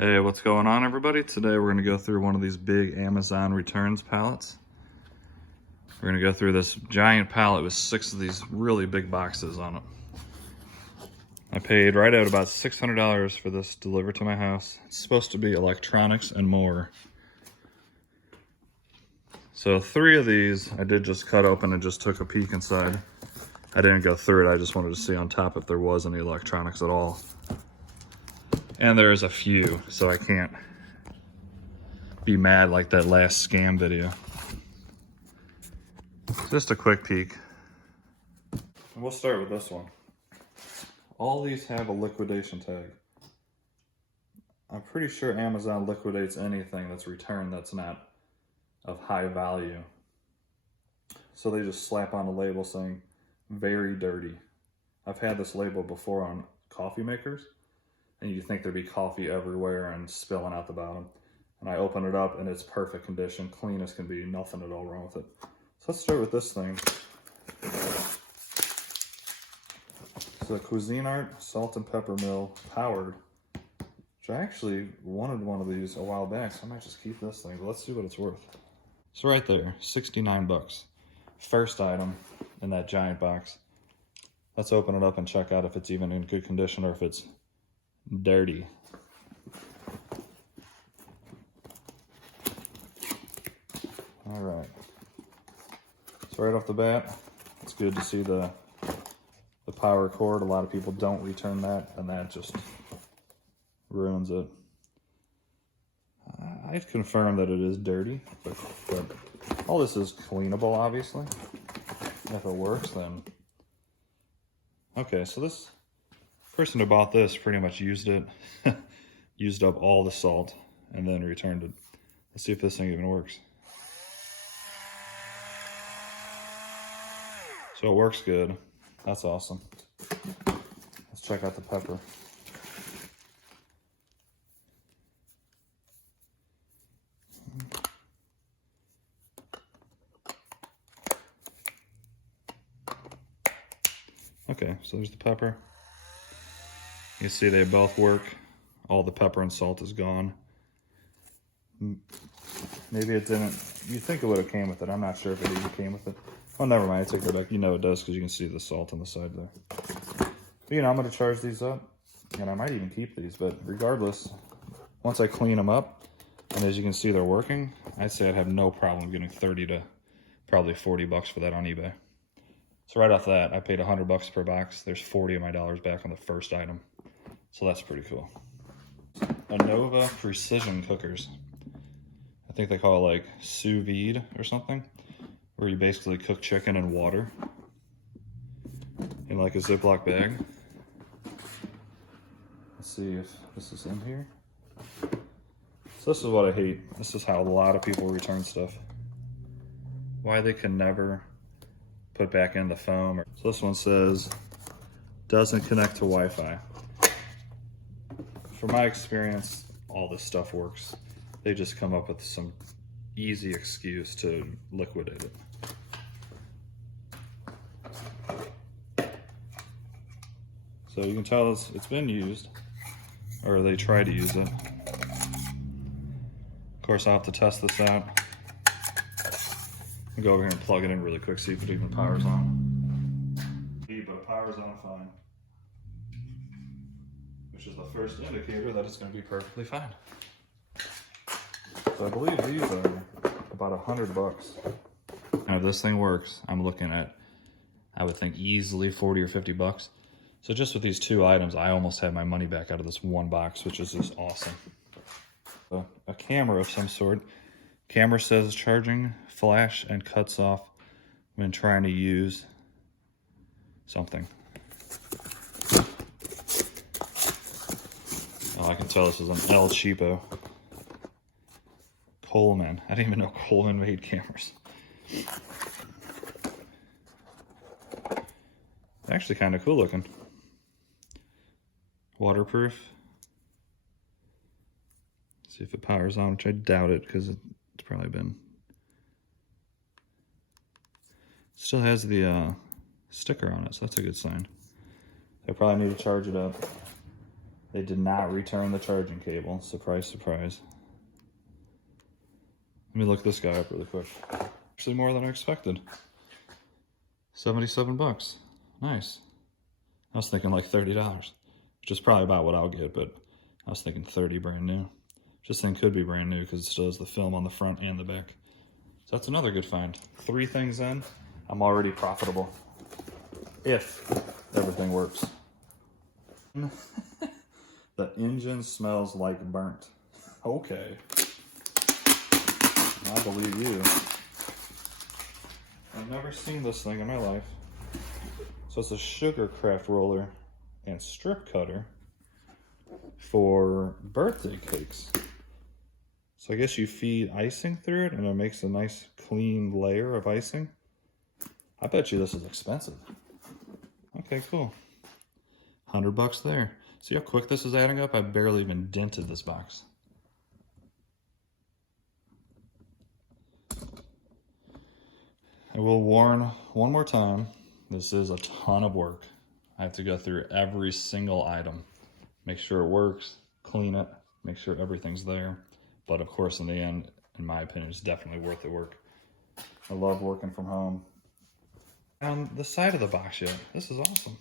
Hey, what's going on, everybody? Today we're going to go through one of these big Amazon returns pallets. We're going to go through this giant pallet with 6 of these really big boxes on it. I paid right out about $600 for this delivered to my house. It's supposed to be electronics and more. So 3 of these I did just cut open and just took a peek inside. I didn't go through it, I just wanted to see on top if there was any electronics at all. And there's a few, so I can't be mad like that last scam video. Just a quick peek. And we'll start with this one. All these have a liquidation tag. I'm pretty sure Amazon liquidates anything that's returned that's not of high value. So they just slap on a label saying, very dirty. I've had this label before on coffee makers, and you think there'd be coffee everywhere and spilling out the bottom. And I open it up and it's perfect condition, clean as can be, nothing at all wrong with it. So let's start with this thing. It's a Cuisinart Salt and Pepper Mill powered, which I actually wanted one of these a while back, so I might just keep this thing, but let's see what it's worth. So right there, 69 bucks. First item in that giant box. Let's open it up and check out if it's even in good condition or if it's dirty. All right. So right off the bat, it's good to see the power cord. A lot of people don't return that, and that just ruins it. I've confirmed that it is dirty, but all this is cleanable, obviously. If it works, then okay. So this person who bought this pretty much used it, used up all the salt, and then returned it. Let's see if this thing even works. So it works good. That's awesome. Let's check out the pepper. Okay, so there's the pepper. You can see they both work. All the pepper and salt is gone. Maybe it didn't. You'd think it would have came with it. I'm not sure if it even came with it. Oh, never mind. I take that back. You know it does because you can see the salt on the side there. But, you know, I'm going to charge these up. And I might even keep these. But regardless, once I clean them up, and as you can see they're working, I'd say I'd have no problem getting 30 to probably 40 bucks for that on eBay. So right off that, I paid 100 bucks per box. There's 40 of my dollars back on the first item. So that's pretty cool. Nova Precision Cookers. I think they call it like sous vide or something, where you basically cook chicken in water in like a Ziploc bag. Let's see if this is in here. So this is what I hate. This is how a lot of people return stuff. Why they can never put back in the foam. So this one says, doesn't connect to Wi-Fi. From my experience, all this stuff works. They just come up with some easy excuse to liquidate it. So you can tell it's been used, or they try to use it. Of course, I'll have to test this out. I'll go over here and plug it in really quick, see if it even powers on. But it powers on fine, which is the first indicator that it's going to be perfectly fine. So I believe these are about 100 bucks. Now if this thing works, I'm looking at, I would think easily 40 or 50 bucks. So just with these 2 items, I almost have my money back out of this one box, which is just awesome. A camera of some sort. Camera says it's charging, flash, and cuts off when trying to use something. Oh, I can tell this is an El Cheapo. Coleman. I didn't even know Coleman made cameras. Actually kind of cool looking. Waterproof. See if it powers on, which I doubt it because it's probably been. Still has the sticker on it, so that's a good sign. I probably need to charge it up. They did not return the charging cable. Surprise, surprise. Let me look this guy up really quick. Actually more than I expected. 77 bucks. Nice. I was thinking like $30, which is probably about what I'll get, but I was thinking 30 brand new. This thing could be brand new because it still has the film on the front and the back. So that's another good find. 3 things in, I'm already profitable. If everything works. The engine smells like burnt. Okay. I believe you. I've never seen this thing in my life. So it's a sugar craft roller and strip cutter for birthday cakes. So I guess you feed icing through it and it makes a nice clean layer of icing. I bet you this is expensive. Okay, cool. 100 bucks there. See how quick this is adding up? I barely even dented this box. I will warn one more time, this is a ton of work. I have to go through every single item, make sure it works, clean it, make sure everything's there. But of course, in the end, in my opinion, it's definitely worth the work. I love working from home. On the side of the box yet, this is awesome.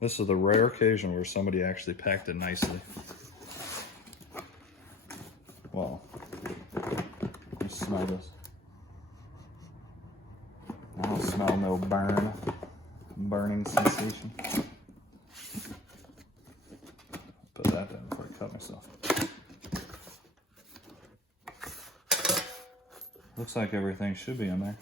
This is the rare occasion where somebody actually packed it nicely. Well, let's smell this. I don't smell no burning sensation. Put that down before I cut myself. Looks like everything should be in there.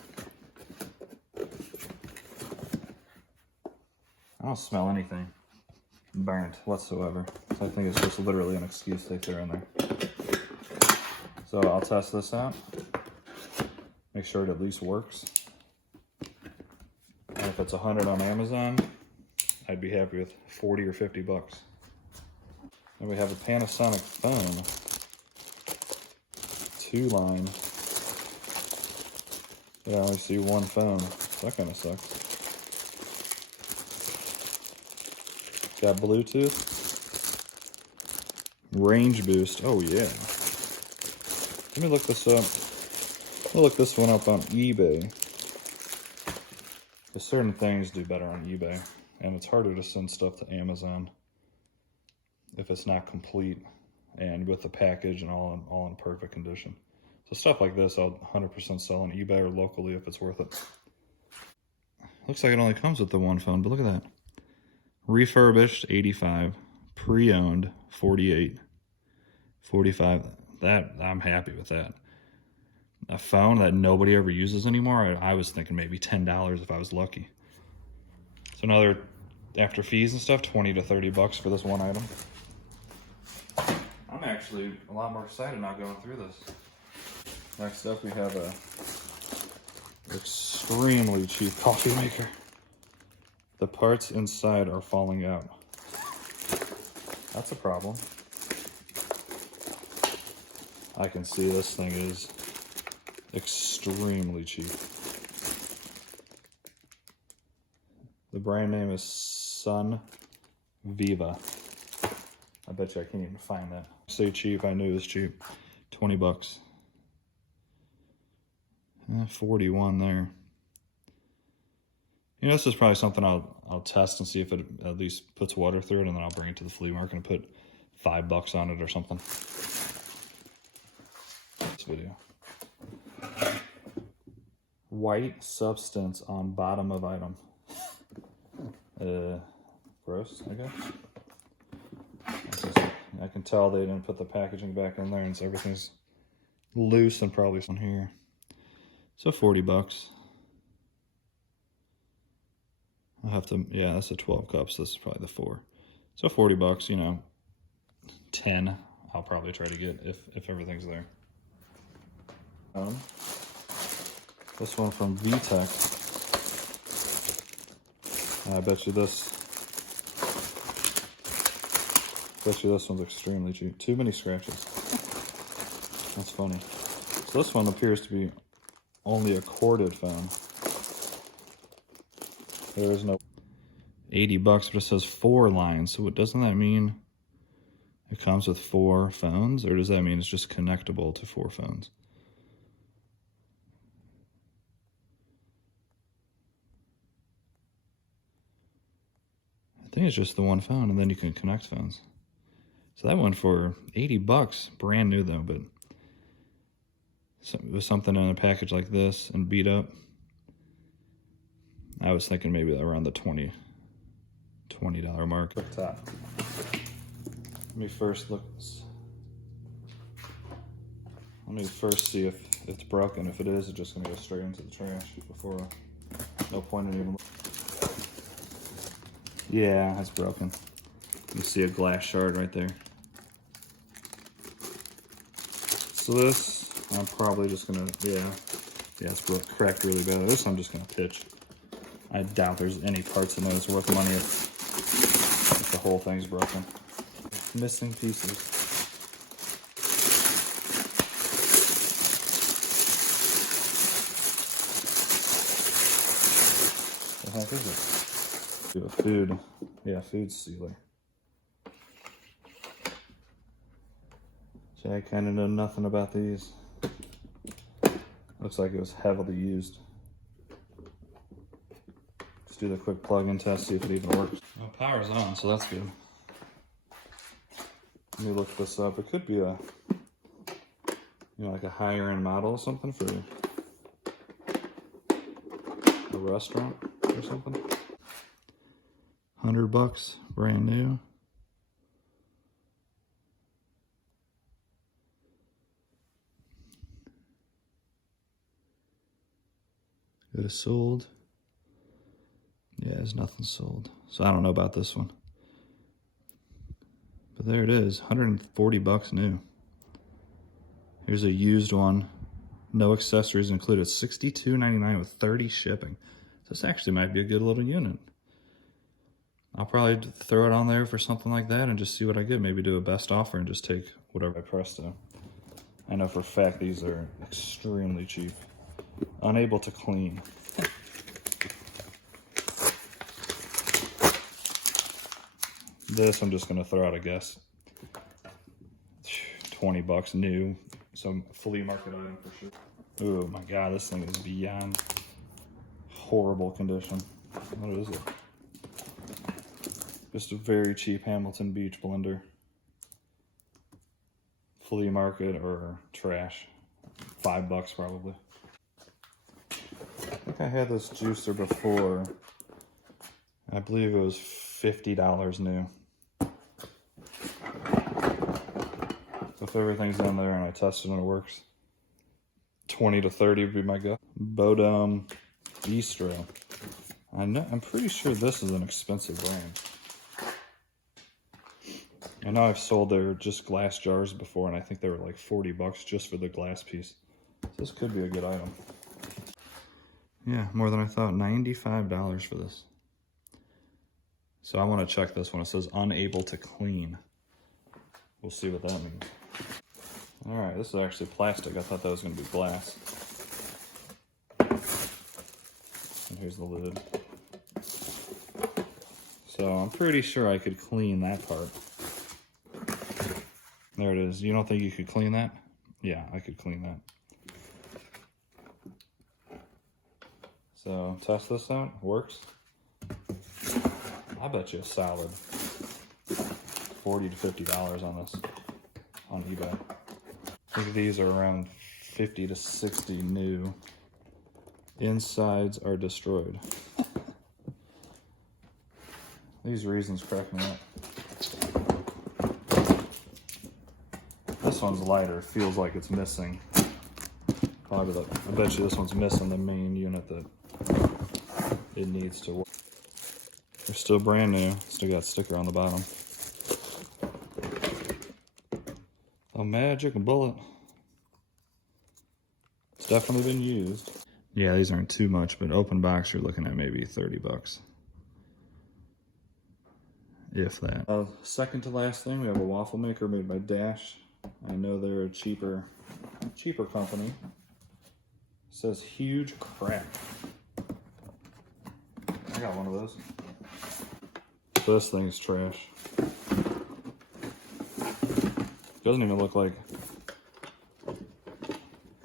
I don't smell anything burnt whatsoever. So I think it's just literally an excuse they threw in there. So I'll test this out, make sure it at least works. And if it's 100 on Amazon, I'd be happy with 40 or 50 bucks. Then we have a Panasonic phone, 2-line. But I only see one phone, so that kind of sucks. Got Bluetooth, range boost, oh yeah. Let me look this up. I'll look this one up on eBay. Because certain things do better on eBay. And it's harder to send stuff to Amazon if it's not complete and with the package and all in perfect condition. So stuff like this, I'll 100% sell on eBay or locally if it's worth it. Looks like it only comes with the one phone, but look at that. Refurbished, 85. Pre-owned, 48. 45. That, I'm happy with that. A phone that nobody ever uses anymore, I was thinking maybe $10 if I was lucky. So another, after fees and stuff, 20 to 30 bucks for this one item. I'm actually a lot more excited now going through this. Next up, we have a extremely cheap coffee maker. The parts inside are falling out. That's a problem. I can see this thing is extremely cheap. The brand name is Sun Viva. I bet you I can't even find that. Say cheap, I knew it was cheap. 20 bucks. 41 there. You know, this is probably something I'll test and see if it at least puts water through it, and then I'll bring it to the flea market and put $5 on it or something. This video. White substance on bottom of item. Gross, I guess. I can tell they didn't put the packaging back in there, and so everything's loose and probably some here. So 40 bucks. I'll have to, yeah, that's a 12 cups. This is probably the 4. So 40 bucks, you know, 10 I'll probably try to get if everything's there. This one from VTech. I bet you this one's extremely cheap. Too many scratches. That's funny. So this one appears to be only a corded phone. There is no 80 bucks, but it says 4 lines. So what doesn't that mean? It comes with 4 phones, or does that mean it's just connectable to 4 phones? I think it's just the one phone, and then you can connect phones. So that went for 80 bucks, brand new though, but it was something in a package like this and beat up. I was thinking maybe around the $20 mark. Quick top. Let me first see if it's broken. If it is, it's just gonna go straight into the trash before. No point in even. Yeah, it's broken. You see a glass shard right there. So this, I'm probably just gonna, yeah, it's cracked really bad. This I'm just gonna pitch. I doubt there's any parts in it that's worth money if the whole thing's broken. Missing pieces. What the heck is it? Do a food, yeah, food sealer. See, I kind of know nothing about these. Looks like it was heavily used. Let's do the quick plug-in test, see if it even works. Well, power's on, so that's good. Let me look this up. It could be a, like a higher end model or something for a restaurant or something. 100 bucks, brand new. It is sold. Yeah, there's nothing sold. So I don't know about this one. But there it is, 140 bucks new. Here's a used one. No accessories included, $62.99 with 30 shipping. So this actually might be a good little unit. I'll probably throw it on there for something like that and just see what I get. Maybe do a best offer and just take whatever I press to. I know for a fact these are extremely cheap. Unable to clean. This I'm just gonna throw out a guess. 20 bucks new. Some flea market item for sure. Oh my god, this thing is beyond horrible condition. What is it? Just a very cheap Hamilton Beach blender. Flea market or trash. 5 bucks probably. I think I had this juicer before. I believe it was $50 new. So if everything's in there and I test it and it works, 20 to 30 would be my guess. Bodum Bistro. I'm pretty sure this is an expensive brand. I know I've sold their just glass jars before, and I think they were like 40 bucks just for the glass piece. So this could be a good item. Yeah, more than I thought. $95 for this. So I want to check this one. It says unable to clean. We'll see what that means. All right, this is actually plastic. I thought that was going to be glass. And here's the lid. So I'm pretty sure I could clean that part. There it is. You don't think you could clean that? Yeah, I could clean that. So test this out. Works. I bet you a solid $40 to $50 on this on eBay. I think these are around 50 to 60 new. Insides are destroyed. These reasons crack me up. This one's lighter. It feels like it's missing. Probably I bet you this one's missing the main unit that it needs to work. They're still brand new. Still got a sticker on the bottom. A magic bullet. It's definitely been used. Yeah, these aren't too much, but open box you're looking at maybe 30 bucks. If that. Second to last thing, we have a waffle maker made by Dash. I know they're a cheaper company. It says huge crack. I I got one of those. This thing's trash. Doesn't even look like...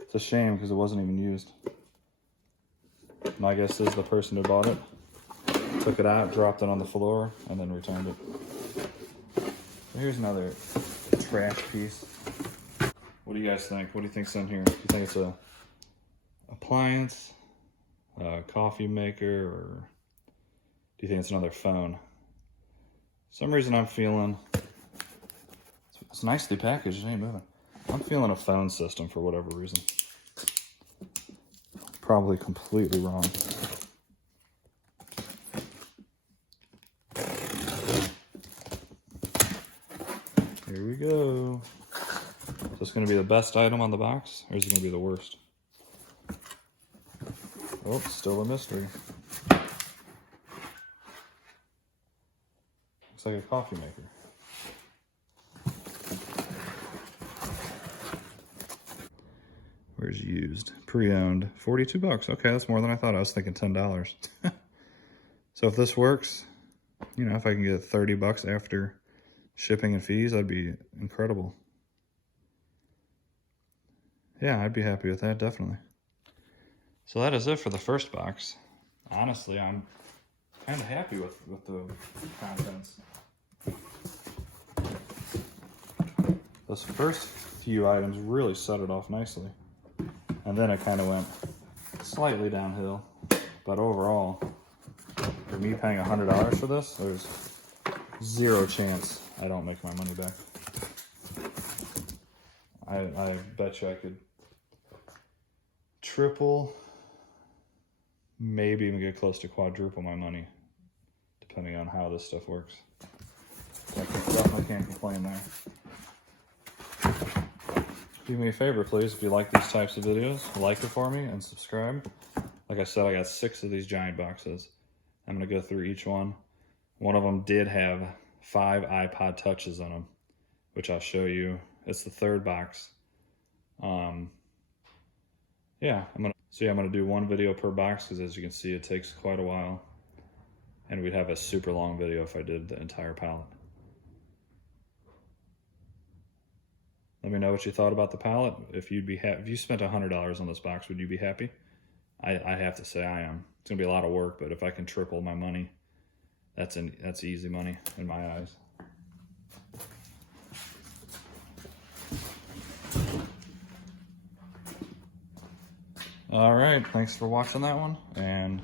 It's a shame because it wasn't even used. My guess is the person who bought it took it out, dropped it on the floor, and then returned it. Here's another trash piece. What do you guys think? What do you think's in here? Do you think it's a appliance, a coffee maker, or do you think it's another phone? For some reason I'm feeling, it's nicely packaged, it ain't moving. I'm feeling a phone system for whatever reason. Probably completely wrong. Here we go. Is this going to be the best item on the box, or is it going to be the worst? Oh, still a mystery. Looks like a coffee maker. Where's used? Pre-owned. 42 bucks. Okay, that's more than I thought. I was thinking $10. So if this works, you know, if I can get 30 bucks after shipping and fees, that'd be incredible. Yeah, I'd be happy with that, definitely. So that is it for the first box. Honestly, I'm kind of happy with the contents. Those first few items really set it off nicely. And then it kind of went slightly downhill. But overall, for me paying $100 for this, there's zero chance I don't make my money back. I bet you I could triple, maybe even get close to quadruple my money, depending on how this stuff works. I definitely can't complain there. Do me a favor, please, if you like these types of videos, like it for me and subscribe. Like I said, I got 6 of these giant boxes. I'm going to go through each one. One of them did have 5 iPod touches on them, which I'll show you. It's the third box. Yeah, I'm gonna do one video per box because, as you can see, it takes quite a while, and we'd have a super long video if I did the entire pallet. Let me know what you thought about the pallet. If you spent $100 on this box, would you be happy? I have to say I am. It's gonna be a lot of work, but if I can triple my money, that's easy money in my eyes. All right, thanks for watching that one, and